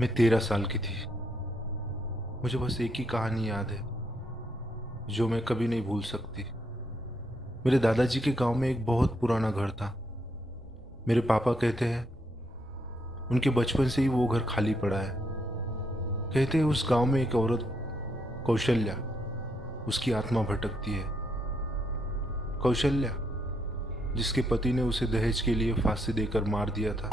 मैं 13 साल की थी। मुझे बस एक ही कहानी याद है जो मैं कभी नहीं भूल सकती। मेरे दादाजी के गांव में एक बहुत पुराना घर था। मेरे पापा कहते हैं उनके बचपन से ही वो घर खाली पड़ा है। कहते हैं उस गांव में एक औरत कौशल्या, उसकी आत्मा भटकती है। कौशल्या जिसके पति ने उसे दहेज के लिए फांसी देकर मार दिया था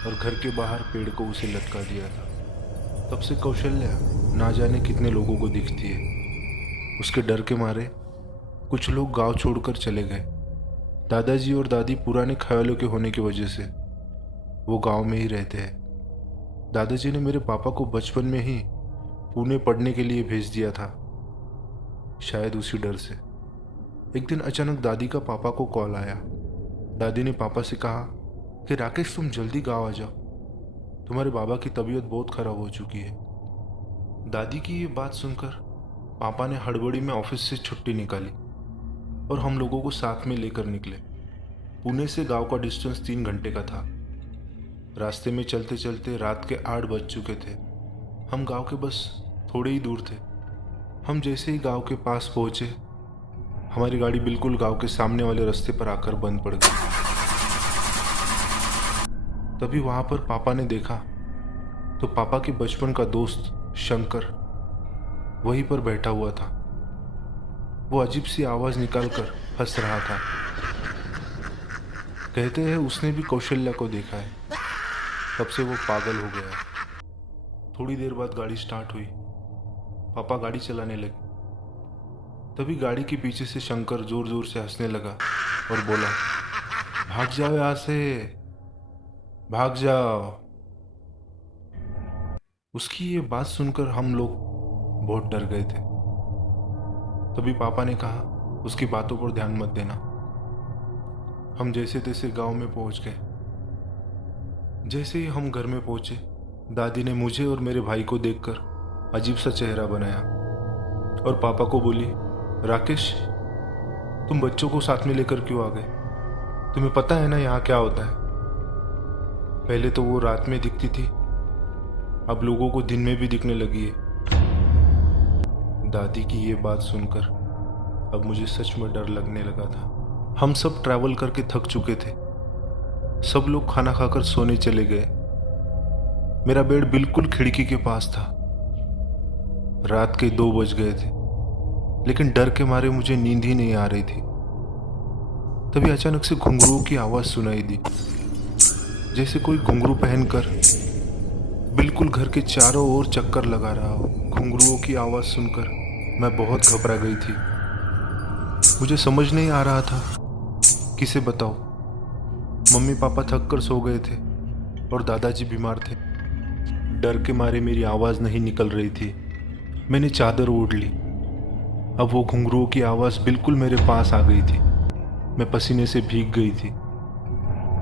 और घर के बाहर पेड़ को उसे लटका दिया था। तब से कौशल्या ना जाने कितने लोगों को दिखती है। उसके डर के मारे कुछ लोग गांव छोड़कर चले गए। दादाजी और दादी पुराने ख्यालों के होने की वजह से वो गांव में ही रहते हैं। दादाजी ने मेरे पापा को बचपन में ही पुणे पढ़ने के लिए भेज दिया था, शायद उसी डर से। एक दिन अचानक दादी का पापा को कॉल आया। दादी ने पापा से कहा कि राकेश तुम जल्दी गांव आ जाओ, तुम्हारे बाबा की तबीयत बहुत खराब हो चुकी है। दादी की ये बात सुनकर पापा ने हड़बड़ी में ऑफिस से छुट्टी निकाली और हम लोगों को साथ में लेकर निकले। पुणे से गांव का डिस्टेंस 3 घंटे का था। रास्ते में चलते चलते रात के 8 बज चुके थे। हम गांव के बस थोड़े ही दूर थे। हम जैसे ही गांव के पास पहुंचे, हमारी गाड़ी बिल्कुल गांव के सामने वाले रास्ते पर आकर बंद पड़ गई। तभी वहां पर पापा ने देखा तो पापा के बचपन का दोस्त शंकर वहीं पर बैठा हुआ था। वो अजीब सी आवाज निकालकर हंस रहा था। कहते हैं उसने भी कौशल्या को देखा है। तब से वो पागल हो गया। थोड़ी देर बाद गाड़ी स्टार्ट हुई। पापा गाड़ी चलाने लगे। तभी गाड़ी के पीछे से शंकर जोर जोर से हंसने लगा और बोला, भाग जाओ यहां से, भाग जाओ। उसकी ये बात सुनकर हम लोग बहुत डर गए थे। तभी पापा ने कहा उसकी बातों पर ध्यान मत देना। हम जैसे तैसे गांव में पहुंच गए। जैसे ही हम घर में पहुंचे, दादी ने मुझे और मेरे भाई को देखकर अजीब सा चेहरा बनाया और पापा को बोली, राकेश तुम बच्चों को साथ में लेकर क्यों आ गए? तुम्हें पता है ना यहाँ क्या होता है? पहले तो वो रात में दिखती थी, अब लोगों को दिन में भी दिखने लगी है। दादी की ये बात सुनकर अब मुझे सच में डर लगने लगा था। हम सब ट्रैवल करके थक चुके थे। सब लोग खाना खाकर सोने चले गए। मेरा बेड बिल्कुल खिड़की के पास था। रात के 2 बज गए थे, लेकिन डर के मारे मुझे नींद ही नहीं आ रही थी। तभी अचानक से घुंघरूओं की आवाज सुनाई दी, जैसे कोई घुंघरू पहनकर बिल्कुल घर के चारों ओर चक्कर लगा रहा हो। घुंघरूओं की आवाज सुनकर मैं बहुत घबरा गई थी। मुझे समझ नहीं आ रहा था किसे बताऊं। मम्मी पापा थक कर सो गए थे और दादाजी बीमार थे। डर के मारे मेरी आवाज नहीं निकल रही थी। मैंने चादर ओढ़ ली। अब वो घुंघरूओं की आवाज बिल्कुल मेरे पास आ गई थी। मैं पसीने से भीग गई थी।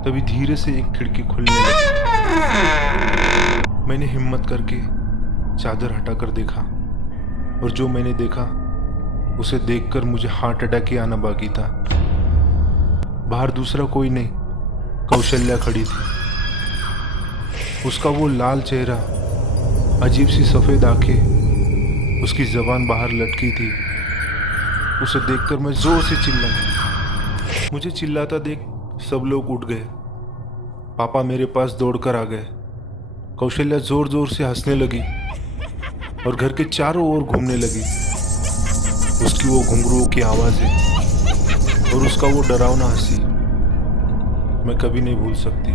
तभी धीरे से एक खिड़की खुलने लगी। मैंने हिम्मत करके चादर हटाकर देखा और जो मैंने देखा उसे देखकर मुझे हार्ट अटैक ही आना बाकी था। बाहर दूसरा कोई नहीं, कौशल्या खड़ी थी। उसका वो लाल चेहरा, अजीब सी सफेद आंखें, उसकी जबान बाहर लटकी थी। उसे देखकर मैं जोर से चिल्लाया। मुझे चिल्लाता देख सब लोग उठ गए। पापा मेरे पास दौड़कर आ गए। कौशल्या जोर जोर से हंसने लगी और घर के चारों ओर घूमने लगी। उसकी वो घुंघरूओं की आवाज़ें और उसका वो डरावना हंसी मैं कभी नहीं भूल सकती।